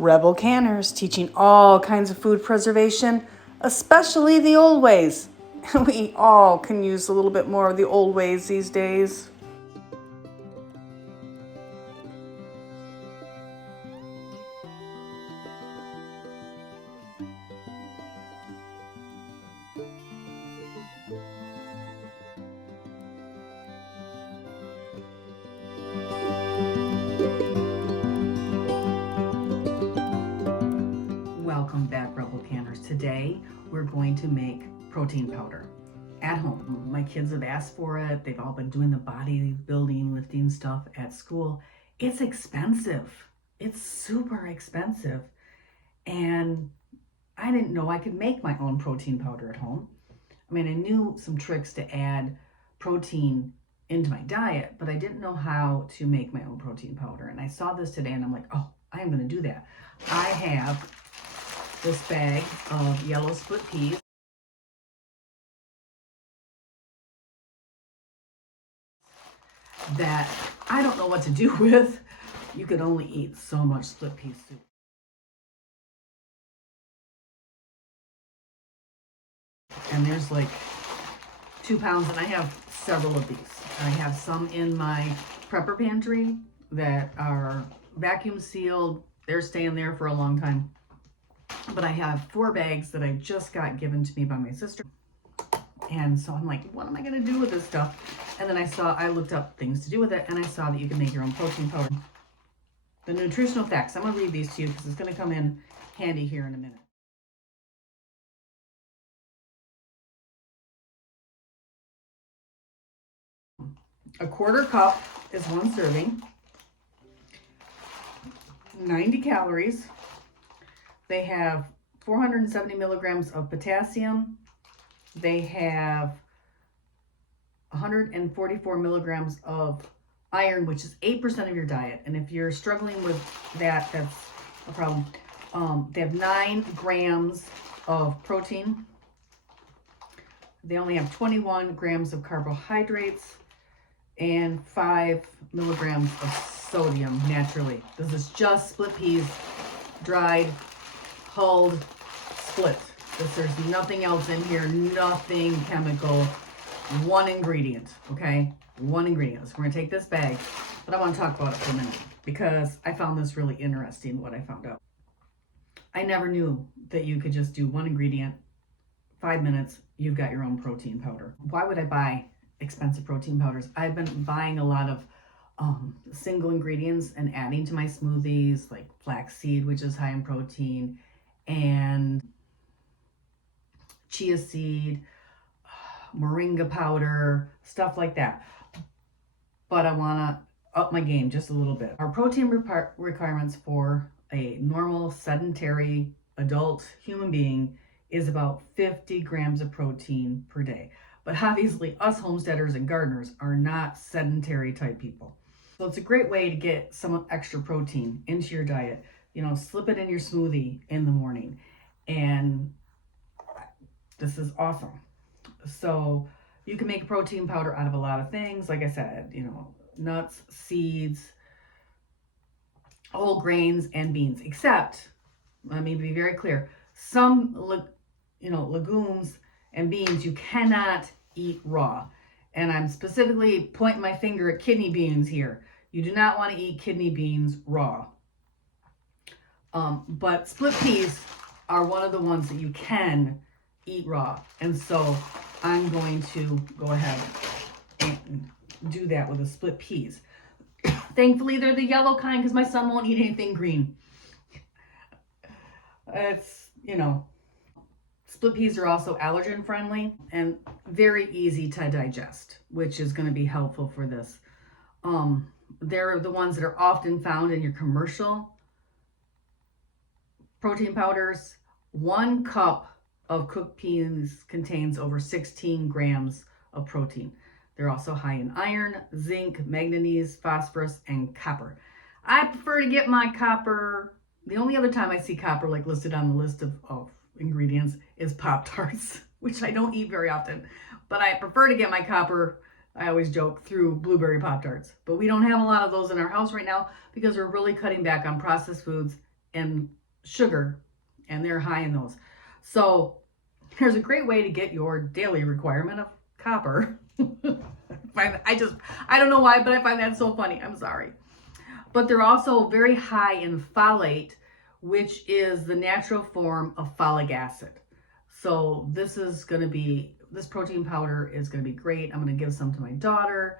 Rebel Canners teaching all kinds of food preservation, especially the old ways. We all can use a little bit more of the old ways these days. Welcome back, Rebel Canners. Today we're going to make protein powder at home. My kids have asked for it. They've all been doing the bodybuilding, lifting stuff at school. It's expensive. It's super expensive. And I didn't know I could make my own protein powder at home. I mean, I knew some tricks to add protein into my diet, but I didn't know how to make my own protein powder. And I saw this today and I'm like, oh, I am going to do that. I have this bag of yellow split peas. That I don't know what to do with. You could only eat so much split pea soup. And there's like 2 pounds, and I have several of these. I have some in my prepper pantry that are vacuum sealed. They're staying there for a long time. But I have 4 bags that I just got given to me by my sister. And so I'm like, what am I going to do with this stuff? And then I looked up things to do with it, and I saw that you can make your own protein powder. The nutritional facts. I'm going to read these to you because it's going to come in handy here in a minute. A quarter cup is 1 serving. 90 calories. They have 470 milligrams of potassium. They have 144 milligrams of iron, which is 8% of your diet. And if you're struggling with that, that's a problem. They have 9 grams of protein. They only have 21 grams of carbohydrates and 5 milligrams of sodium naturally. This is just split peas, dried, hulled, split. There's nothing else in here, nothing chemical, 1 ingredient, okay? 1 ingredient. So we're gonna take this bag, but I wanna talk about it for a minute because I found this really interesting, what I found out. I never knew that you could just do 1 ingredient, 5 minutes, you've got your own protein powder. Why would I buy expensive protein powders? I've been buying a lot of single ingredients and adding to my smoothies, like flaxseed, which is high in protein, and chia seed, moringa powder, stuff like that. But I want to up my game just a little bit. Our protein requirements for a normal sedentary adult human being is about 50 grams of protein per day. But obviously us homesteaders and gardeners are not sedentary type people. So it's a great way to get some extra protein into your diet. You know, slip it in your smoothie in the morning. And this is awesome. So you can make protein powder out of a lot of things. Like I said, you know, nuts, seeds, whole grains, and beans. Except, let me be very clear, some legumes and beans you cannot eat raw. And I'm specifically pointing my finger at kidney beans here. You do not want to eat kidney beans raw. But split peas are one of the ones that you can eat raw. And so I'm going to go ahead and do that with the split peas. Thankfully, they're the yellow kind because my son won't eat anything green. It's, you know, split peas are also allergen friendly and very easy to digest, which is going to be helpful for this. They're the ones that are often found in your commercial protein powders. 1 cup of cooked peas contains over 16 grams of protein. They're also high in iron, zinc, manganese, phosphorus, and copper. I prefer to get my copper. The only other time I see copper like listed on the list of ingredients is Pop-Tarts, which I don't eat very often, but I prefer to get my copper, I always joke, through blueberry Pop-Tarts. But we don't have a lot of those in our house right now because we're really cutting back on processed foods in sugar, and they're high in those. So here's a great way to get your daily requirement of copper. I don't know why, but I find that so funny. I'm sorry. But they're also very high in folate, which is the natural form of folic acid. So this protein powder is going to be great. I'm going to give some to my daughter,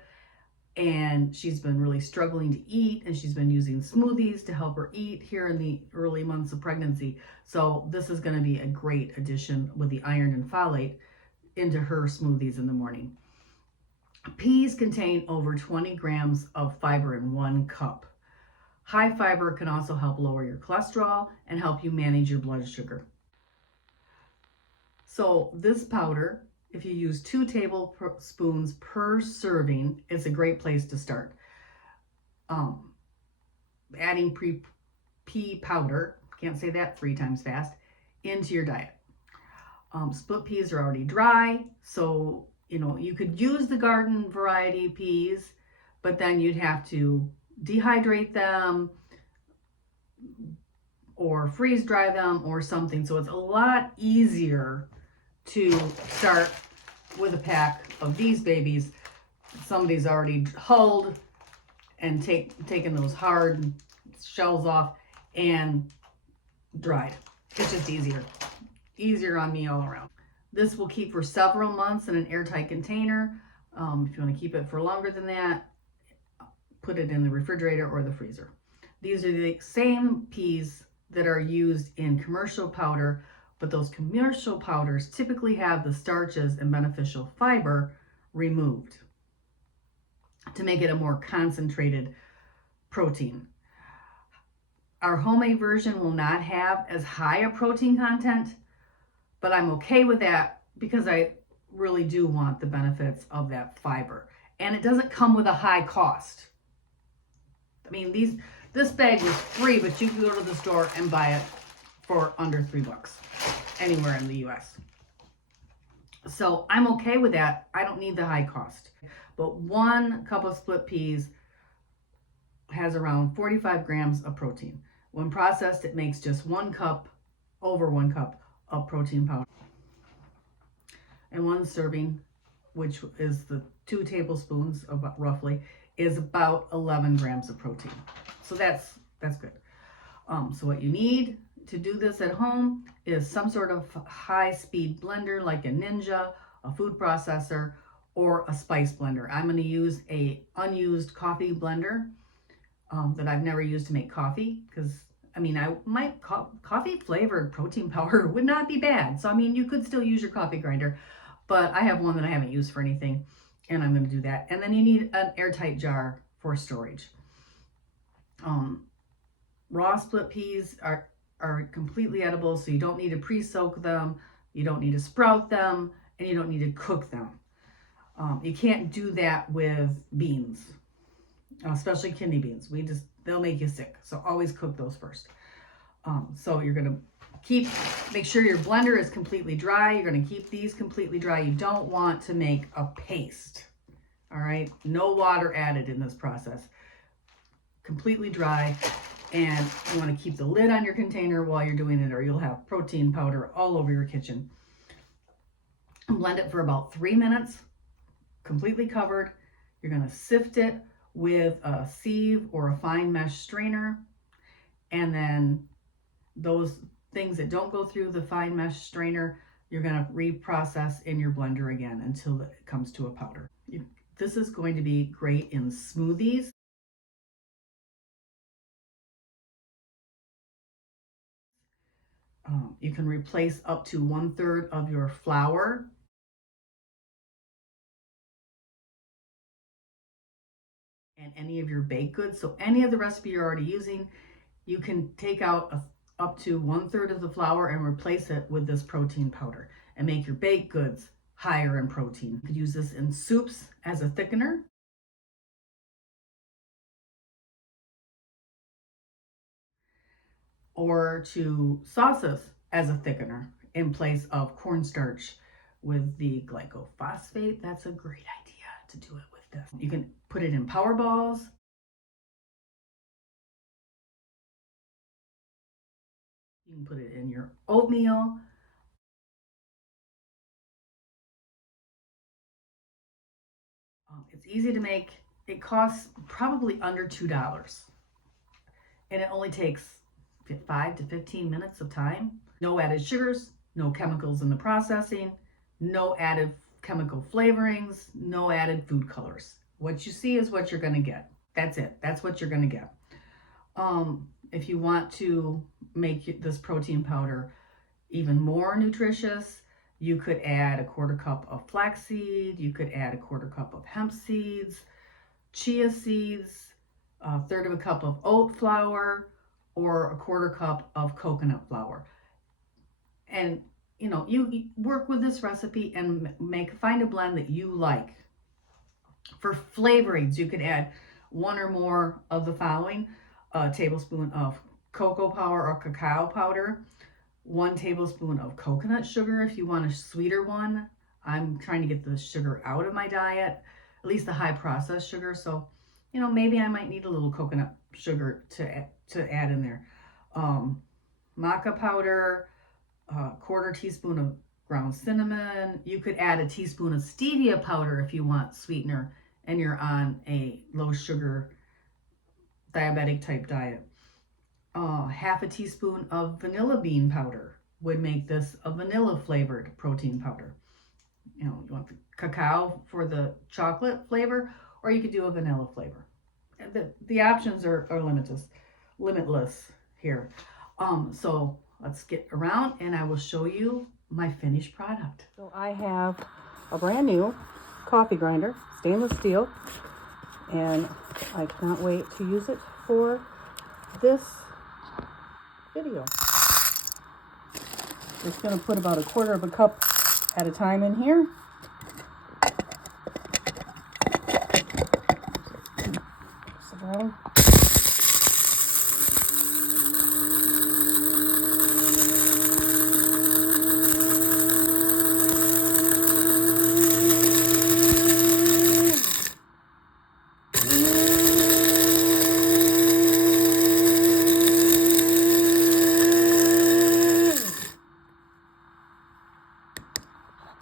and she's been really struggling to eat, and she's been using smoothies to help her eat here in the early months of pregnancy. So this is going to be a great addition with the iron and folate into her smoothies in the morning. Peas contain over 20 grams of fiber in 1 cup. High fiber can also help lower your cholesterol and help you manage your blood sugar. So this powder, if you use 2 tablespoons per serving, it's a great place to start. Adding pea powder, can't say that 3 times fast, into your diet. Split peas are already dry, so you could use the garden variety peas, but then you'd have to dehydrate them or freeze dry them or something. So it's a lot easier to start with a pack of these babies. Somebody's already hulled and taken those hard shells off and dried. It's just easier on me all around. This will keep for several months in an airtight container. If you want to keep it for longer than that, put it in the refrigerator or the freezer. These are the same peas that are used in commercial powder, but those commercial powders typically have the starches and beneficial fiber removed to make it a more concentrated protein. Our homemade version will not have as high a protein content, but I'm okay with that because I really do want the benefits of that fiber. And it doesn't come with a high cost. I mean, this bag was free, but you can go to the store and buy it for under $3 anywhere in the US. So I'm okay with that. I don't need the high cost. But 1 cup of split peas has around 45 grams of protein. When processed, it makes just over 1 cup of protein powder. And 1 serving, which is the 2 tablespoons about roughly, is about 11 grams of protein. So that's good. So what you need to do this at home is some sort of high-speed blender like a Ninja, a food processor, or a spice blender. I'm going to use a unused coffee blender that I've never used to make coffee, because coffee flavored protein powder would not be bad. So you could still use your coffee grinder, but I have one that I haven't used for anything, and I'm going to do that. And then you need an airtight jar for storage. Raw split peas are completely edible, so you don't need to pre-soak them, you don't need to sprout them, and you don't need to cook them. You can't do that with beans, especially kidney beans. They'll make you sick. So always cook those first. So you're going to make sure your blender is completely dry. You're going to keep these completely dry. You don't want to make a paste. All right. No water added in this process. Completely dry. And you want to keep the lid on your container while you're doing it, or you'll have protein powder all over your kitchen. Blend it for about 3 minutes, completely covered. You're going to sift it with a sieve or a fine mesh strainer. And then those things that don't go through the fine mesh strainer, you're going to reprocess in your blender again until it comes to a powder. This is going to be great in smoothies. You can replace up to 1/3 of your flour and any of your baked goods. So any of the recipe you're already using, you can take out up to 1/3 of the flour and replace it with this protein powder and make your baked goods higher in protein. You could use this in soups as a thickener. Or to sauces as a thickener in place of cornstarch with the glycophosphate. That's a great idea to do it with this. You can put it in power balls. You can put it in your oatmeal. It's easy to make. It costs probably under $2. And it only takes 5 to 15 minutes of time. No added sugars, no chemicals in the processing, no added chemical flavorings, no added food colors. What you see is what you're going to get. That's it. That's what you're going to get. If you want to make this protein powder even more nutritious, you could add a 1/4 cup of flaxseed. You could add a 1/4 cup of hemp seeds, chia seeds, 1/3 cup of oat flour, or a 1/4 cup of coconut flour. And you work with this recipe and find a blend that you like. For flavorings, you could add 1 or more of the following: a tablespoon of cocoa powder or cacao powder, 1 tablespoon of coconut sugar if you want a sweeter one. I'm trying to get the sugar out of my diet, at least the high processed sugar. So, maybe I might need a little coconut sugar to add in there. Maca powder, 1/4 teaspoon of ground cinnamon. You could add a teaspoon of stevia powder if you want sweetener and you're on a low sugar diabetic type diet. 1/2 teaspoon of vanilla bean powder would make this a vanilla flavored protein powder. You want the cacao for the chocolate flavor, or you could do a vanilla flavor. The options are limitless here. So let's get around and I will show you my finished product. So I have a brand new coffee grinder, stainless steel, and I cannot wait to use it for this video. Just going to put about a 1/4 cup at a time in here. So,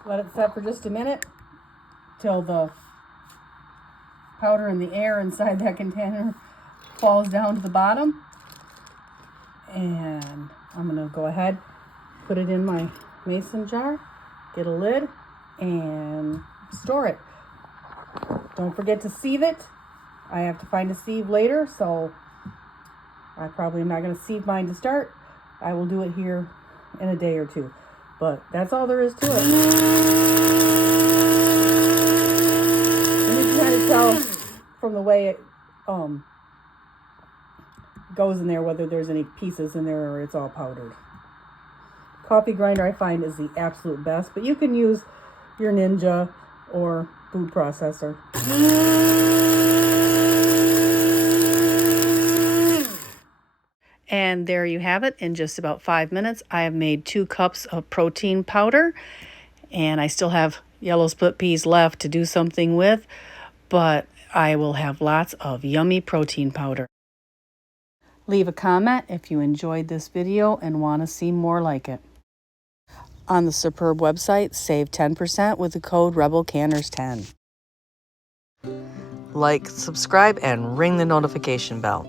let it set for just a minute till the powder and the air inside that container falls down to the bottom. And I'm going to go ahead, put it in my mason jar, get a lid, and store it. Don't forget to sieve it. I have to find a sieve later, so I probably am not going to sieve mine to start. I will do it here in a day or two. But that's all there is to it. And you can kind of tell from the way it goes in there whether there's any pieces in there or it's all powdered. Coffee grinder I find is the absolute best, but you can use your Ninja or food processor. And there you have it. In just about 5 minutes, I have made 2 cups of protein powder. And I still have yellow split peas left to do something with. But I will have lots of yummy protein powder. Leave a comment if you enjoyed this video and want to see more like it. On the Superb website, save 10% with the code REBELCANNERS10. Like, subscribe, and ring the notification bell.